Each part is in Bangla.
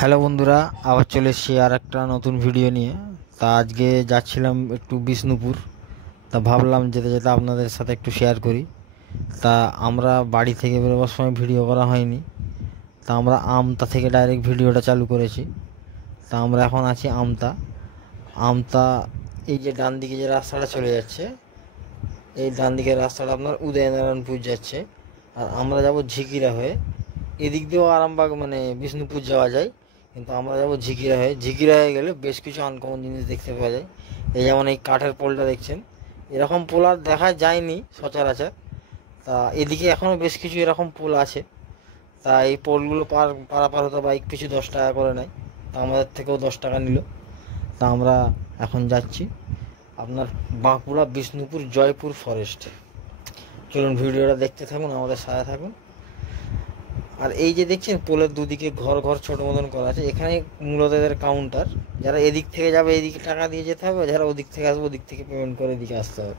হ্যালো বন্ধুরা, আবার চলে এসেছি আর একটা নতুন ভিডিও নিয়ে। তা আজকে যাচ্ছিলাম একটু বিষ্ণুপুর। তা ভাবলাম যেতে যেতে আপনাদের সাথে একটু শেয়ার করি। তা আমরা বাড়ি থেকে বেরোবার সময় ভিডিও করা হয়নি। তা আমরা আমতা থেকে ডাইরেক্ট ভিডিওটা চালু করেছি। তা আমরা এখন আছি আমতা। আমতা, এই যে ডান দিকে যে রাস্তাটা চলে যাচ্ছে, এই ডান দিকের রাস্তাটা আপনার উদয়নারায়ণপুর যাচ্ছে। আর আমরা যাব ঝিকিরা হয়ে। এদিক দিয়েও আরামবাগ মানে বিষ্ণুপুর যাওয়া যায়, কিন্তু আমরা যাবো ঝিকিরা হয়ে। ঝিকিরা হয়ে গেলে বেশ কিছু আনকমন জিনিস দেখতে পাওয়া যায়। এই যেমন এই কাঠের পোলটা দেখছেন, এরকম পোল আর দেখা যায়নি সচরাচর। তা এদিকে এখনও বেশ কিছু এরকম পোল আছে। তা এই পোলগুলো পারাপার হতে বাইক পিছু 10 টাকা করে নেয়। তা আমাদের থেকেও 10 টাকা নিল। তা আমরা এখন যাচ্ছি আপনার বাঁকুড়া বিষ্ণুপুর জয়পুর ফরেস্ট। চলুন ভিডিওটা দেখতে থাকুন, আমাদের সাথে থাকুন। আর এই যে দেখছেন পোলের দুদিকে ঘর ঘর ছোট মতন করা আছে, এখানে মূলত এদের কাউন্টার। যারা এদিক থেকে যাবে এদিকে টাকা দিয়ে যেতে হবে, যারা ওদিক থেকে আসবে ওদিক থেকে পেমেন্ট করে এদিকে আসতে হবে।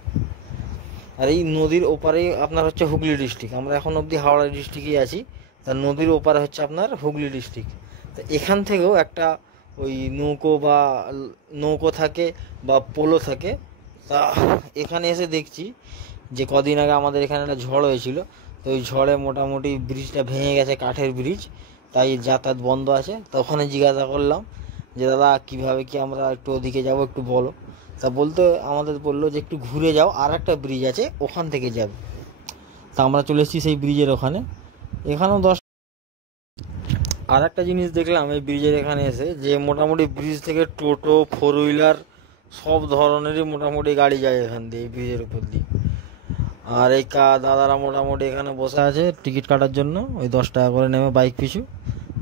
আর এই নদীর ওপারেই আপনার হচ্ছে হুগলি ডিস্ট্রিক্ট। আমরা এখন অবধি হাওড়া ডিস্ট্রিক্টেই আছি। তা নদীর ওপারে হচ্ছে আপনার হুগলি ডিস্ট্রিক্ট। তো এখান থেকেও একটা ওই নৌকো থাকে বা পোলো থাকে। তা এখানে এসে দেখছি যে কদিন আগে আমাদের এখানে একটা ঝড় হয়েছিল। তো ওই ঝড়ে মোটামুটি ব্রিজটা ভেঙে গেছে, কাঠের ব্রিজ, তাই যাতায়াত বন্ধ আছে। তো ওখানে জিজ্ঞাসা করলাম যে দাদা কীভাবে কি আমরা একটু ওদিকে যাব, একটু বলো। তা বলতে আমাদের বললো যে একটু ঘুরে যাও, আর একটা ব্রিজ আছে ওখান থেকে যাবে। তা আমরা চলে এসেছি সেই ব্রিজের ওখানে। এখানেও আর একটা জিনিস দেখলাম এই ব্রিজের এখানে এসে, যে মোটামুটি ব্রিজ থেকে টোটো, 4 হুইলার সব ধরনেরই মোটামুটি গাড়ি যায় এখান দিয়ে, এই ব্রিজের উপর দিয়ে। আর এই দাদারা মোটামুটি এখানে বসে আছে টিকিট কাটার জন্য, ওই 10 টাকা করে নেমে বাইক পিছু।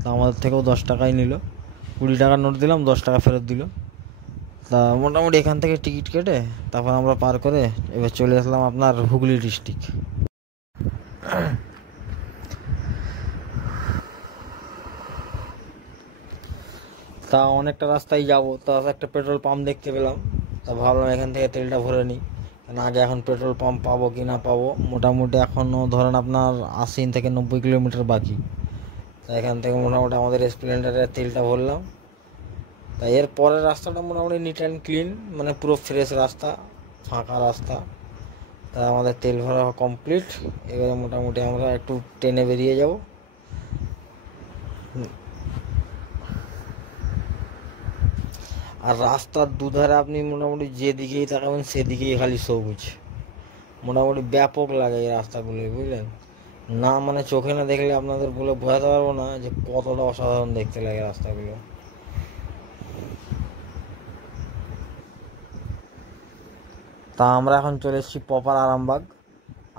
তা আমাদের থেকেও 10 টাকাই নিল। 20 টাকার নোট দিলাম, 10 টাকা ফেরত দিল। তা মোটামুটি এখান থেকে টিকিট কেটে তারপর আমরা পার করে এবার চলে আসলাম আপনার হুগলি ডিস্ট্রিক্ট। তা অনেকটা রাস্তায় যাব, তা একটা পেট্রোল পাম্প দেখতে পেলাম। তা ভাবলাম এখান থেকে তেলটা ভরে নিই, কারণ আগে এখন পেট্রোল পাম্প পাবো কি না পাবো। মোটামুটি এখনও ধরেন আপনার 80 থেকে 90 কিলোমিটার বাকি। তা এখান থেকে মোটামুটি আমাদের স্প্লেন্ডারের তেলটা ভরলাম। তা এর পরের রাস্তাটা মোটামুটি নিট অ্যান্ড ক্লিন, মানে পুরো ফ্রেশ রাস্তা, ফাঁকা রাস্তা। তা আমাদের তেল ভরা কমপ্লিট। এবারে মোটামুটি আমরা একটু ট্রেনে বেরিয়ে যাব। আর রাস্তার দুধারে আপনি মোটামুটি যেদিকেই তাকাবেন সেদিকেই খালি সবুজ। মোটামুটি ব্যাপক লাগে এই রাস্তাগুলো, বুঝলেন না? মানে চোখে না দেখলে আপনাদের বলে বোঝাতে পারবো না যে কতটা অসাধারণ দেখতে লাগে রাস্তাগুলো। তা আমরা এখন চলে এসেছি প্রপার আরামবাগ।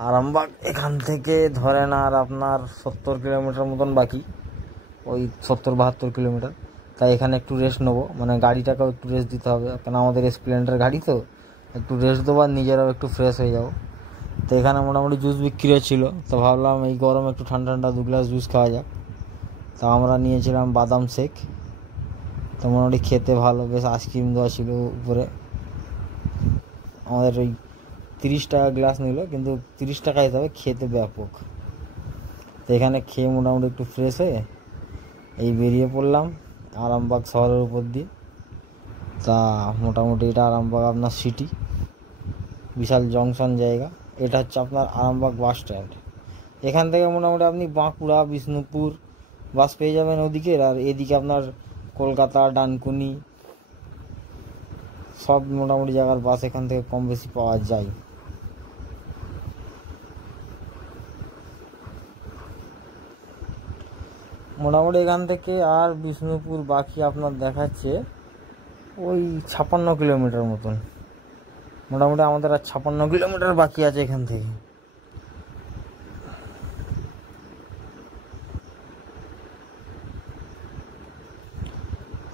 আরামবাগ এখান থেকে ধরেন আর আপনার 70 কিলোমিটার মতন বাকি, ওই 70-72 কিলোমিটার। তাই এখানে একটু রেস্ট নেবো, মানে গাড়িটাকেও একটু রেস্ট দিতে হবে, কারণ আমাদের স্প্লেন্ডার গাড়ি তো। একটু রেস্ট দেবো আর নিজেরাও একটু ফ্রেশ হয়ে যাবো। তো এখানে মোটামুটি জুস বিক্রি হচ্ছিল। তো ভাবলাম এই গরমে একটু ঠান্ডা ঠান্ডা 2 গ্লাস জুস খাওয়া যাক। তো আমরা নিয়েছিলাম বাদাম শেক। তো মোটামুটি খেতে ভালো, বেশ আইসক্রিম দেওয়া ছিল উপরে। আমাদের ওই 30 টাকা গ্লাস নিল, কিন্তু 30 টাকা হিসাবে খেতে ব্যাপক। তো এখানে খেয়ে মোটামুটি একটু ফ্রেশ হয়ে এই বেরিয়ে পড়লাম আরামবাগ শহরের উপর দিয়ে। তা মোটামুটি এটা আরামবাগ আপনার সিটি, বিশাল জংশন জায়গা। এটা হচ্ছে আপনার আরামবাগ বাস স্ট্যান্ড। এখান থেকে মোটামুটি আপনি বাঁকুড়া, বিষ্ণুপুর বাস পেয়ে যাবেন ওদিকের। আর এদিকে আপনার কলকাতা, ডানকুনি সব মোটামুটি জায়গার বাস এখান থেকে কম বেশি পাওয়া যায়। মোটামুটি এখান থেকে আর বিষ্ণুপুর বাকি আপনার দেখাচ্ছে ওই 56 কিলোমিটার মতন। মোটামুটি আমাদের আর 56 কিলোমিটার বাকি আছে এখান থেকে।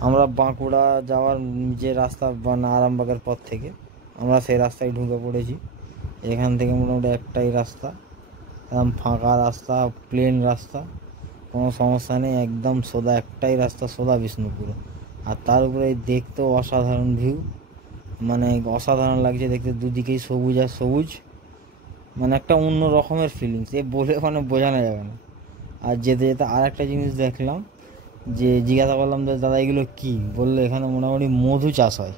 আমরা বাঁকুড়া যাওয়ার যে রাস্তা মানে আরামবাগের পর থেকে আমরা সেই রাস্তায় ঢুকে পড়েছি। এখান থেকে মোটামুটি একটাই রাস্তা, একদম ফাঁকা রাস্তা, প্লেন রাস্তা, কোনো সমস্যা নেই, একদম সোজা একটাই রাস্তা, সোজা বিষ্ণুপুর। আর তার উপরে দেখতেও অসাধারণ ভিউ, মানে অসাধারণ লাগছে দেখতে, দুদিকেই সবুজ আর সবুজ, মানে একটা অন্য রকমের ফিলিংস, এ বলে ওখানে বোঝানো যাবে না। আর যেতে যেতে আর একটা জিনিস দেখলাম, যে জিজ্ঞাসা করলাম যে দাদা এগুলো কী, বললো এখানে মোটামুটি মধু চাষ হয়,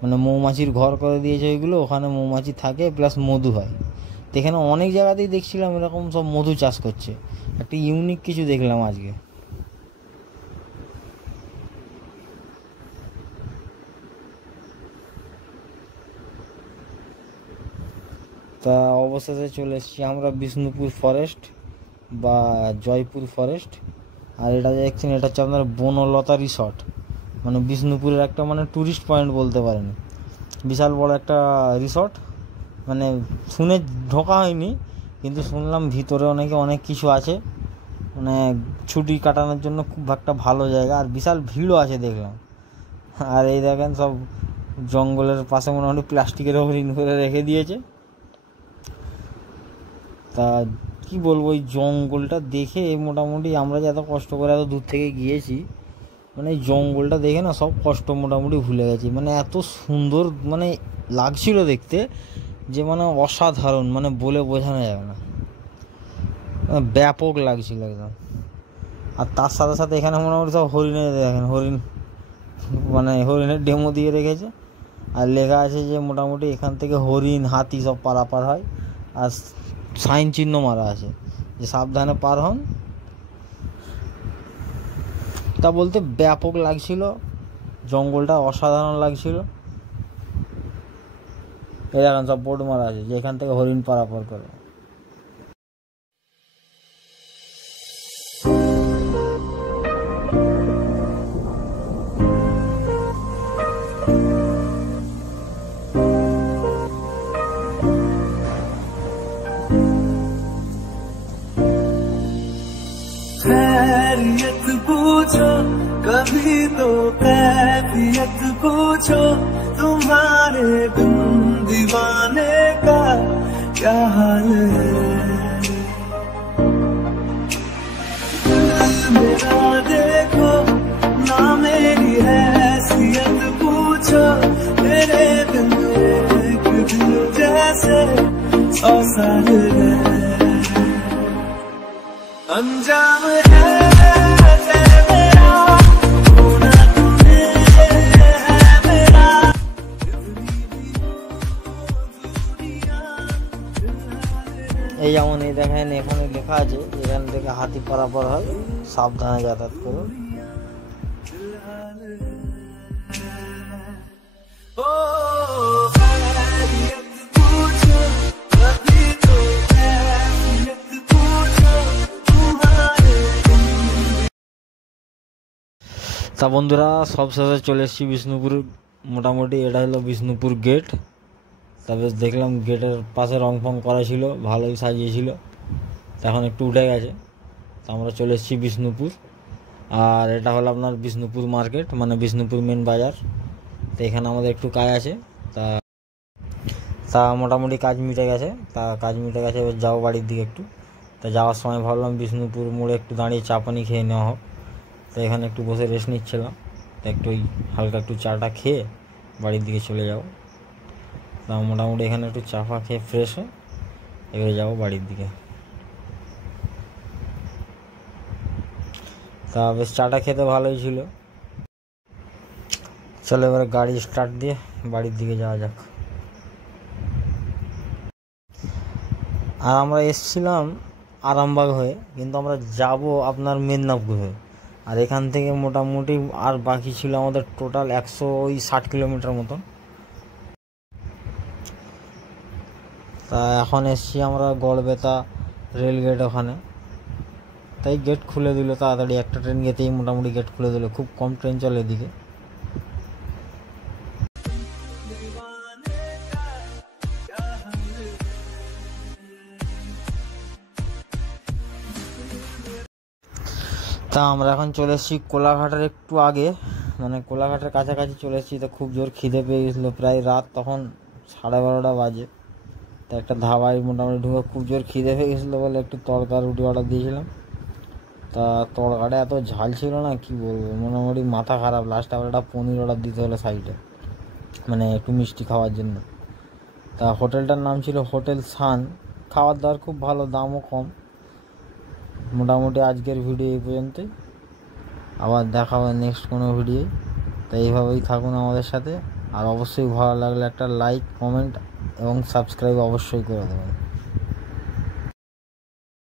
মানে মৌমাছির ঘর করে দিয়েছে ওইগুলো, ওখানে মৌমাছি থাকে প্লাস মধু হয়। তো এখানে অনেক জায়গাতেই দেখছিলাম এরকম সব মধু চাষ করছে, একটা ইউনিক কিছু দেখলাম আজকে। তা অবশেষে চলে এসেছি আমরা বিষ্ণুপুর ফরেস্ট বা জয়পুর ফরেস্ট। আর এটা দেখছেন এটা হচ্ছে আপনার বনলতা রিসর্ট, মানে বিষ্ণুপুরের একটা মানে ট্যুরিস্ট পয়েন্ট বলতে পারেন, বিশাল বড় একটা রিসর্ট। মানে শুনে ঢোকা হয়নি, কিন্তু শুনলাম ভিতরে অনেক কিছু আছে, মানে ছুটি কাটানোর জন্য খুব একটা ভালো জায়গা, আর বিশাল ভিড়ও আছে দেখলাম। আর এই দেখেন সব জঙ্গলের পাশে মোটামুটি প্লাস্টিকের ওপর ইন করে রেখে দিয়েছে। তা কি বলবো, ওই জঙ্গলটা দেখে মোটামুটি আমরা যে এত কষ্ট করে এত দূর থেকে গিয়েছি, মানে এই জঙ্গলটা দেখে না সব কষ্ট মোটামুটি ভুলে গেছি। মানে এত সুন্দর মানে লাগছিল দেখতে, যে মানে অসাধারণ, মানে বলে বোঝানো যাবে না, ব্যাপক লাগছিল একদম। আর তার সাথে সাথে এখানে মোটামুটি সব হরিণে দেখেন, হরিণ মানে হরিণের ডেমো দিয়ে রেখেছে, আর লেখা আছে যে মোটামুটি এখান থেকে হরিণ হাতি সব পারাপার হয়, আর সাইন চিহ্ন মারা আছে যে সাবধানে পার হন। তা বলতে ব্যাপক লাগছিল, জঙ্গলটা অসাধারণ লাগছিল। এই দেখেন সব বোর্ড মারা আছে যে এখান থেকে হরিণ পারাপার করে। खैरियत पूछो कभी तो कैफियत पूछो, तुम्हारे बिन दीवाने का क्या हाल है। मेरा देखो ना मेरी हैसियत पूछो, मेरे बिन एक दिल जैसे 100 साल है। अंजाम है मेरा होना तुम्हें है मेरा, এই যেমন এই দেখেন এখানে লেখা আছে এখান থেকে হাতি পারাপার হয়, সাবধানে যাতায়াত করুন। তা বন্ধুরা সব শেষে চলে এসেছি বিষ্ণুপুর, মোটামুটি এটা হলো বিষ্ণুপুর গেট। তা বেশ দেখলাম গেটের পাশে রং ফং করা ছিল, ভালোই সাজিয়েছিল, এখন একটু উঠে গেছে। তা আমরা চলে এসেছি বিষ্ণুপুর, আর এটা হলো আপনার বিষ্ণুপুর মার্কেট, মানে বিষ্ণুপুর মেন বাজার। তো এখানে আমাদের একটু কাজ আছে, তা মোটামুটি কাজ মিটে গেছে। এবার যাবো বাড়ির দিকে একটু। তা যাওয়ার সময় ভাবলাম বিষ্ণুপুর মোড়ে একটু দাঁড়িয়ে চা পানি খেয়ে নেওয়া হোক। তো এখানে একটু বসে রেস্ট নিচ্ছিলাম, তো একটু ওই হালকা একটু চাটা খেয়ে বাড়ির দিকে চলে যাব। তা মোটামুটি এখানে একটু চা ফা খেয়ে ফ্রেশ হয়ে এবারে যাবো বাড়ির দিকে। তা বেশ চাটা খেতে ভালোই ছিল। চলো এবারে গাড়ি স্টার্ট দিয়ে বাড়ির দিকে যাওয়া যাক। আর আমরা এসছিলাম আরামবাগ হয়ে, কিন্তু আমরা যাব আপনার মেদিনীপুর হয়ে। আর এখান থেকে মোটামুটি আর বাকি ছিল আমাদের টোটাল 160 কিলোমিটার মতন। তা এখন এসছি আমরা গড়বেতা রেলগেট ওখানে, তাই গেট খুলে দিল তাড়াতাড়ি, একটা ট্রেন গেতেই মোটামুটি গেট খুলে দিল, খুব কম ট্রেন চলে এদিকে। তা আমরা এখন চলে এসেছি কোলাঘাটের একটু আগে, মানে কোলাঘাটের কাছাকাছি চলে এসেছি। তো খুব জোর খিদে পেয়ে গেছিলো, প্রায় রাত তখন 12:30 বাজে। তো একটা ধাবায় মোটামুটি ঢুকে খুব জোর খিদে পেয়ে গেছিলো বলে একটু তড়কা রুটি অর্ডার দিয়েছিলাম। তা তড়কাটা এত ঝাল ছিল না কি বলবো, মোটামুটি মাথা খারাপ। লাস্টে আবার একটা পনির অর্ডার দিতে হলো সাইডে, মানে একটু মিষ্টি খাওয়ার জন্য। তা হোটেলটার নাম ছিল হোটেল সান, খাওয়ার দাওয়ার খুব ভালো, দামও কম। মোটামুটি আজকের ভিডিও এই পর্যন্তই। আবার দেখা হবে নেক্সট কোনো ভিডিও। তো এইভাবেই থাকুন আমাদের সাথে। আর অবশ্যই ভালো লাগলে একটা লাইক, কমেন্ট এবং সাবস্ক্রাইব অবশ্যই করে দেবেন।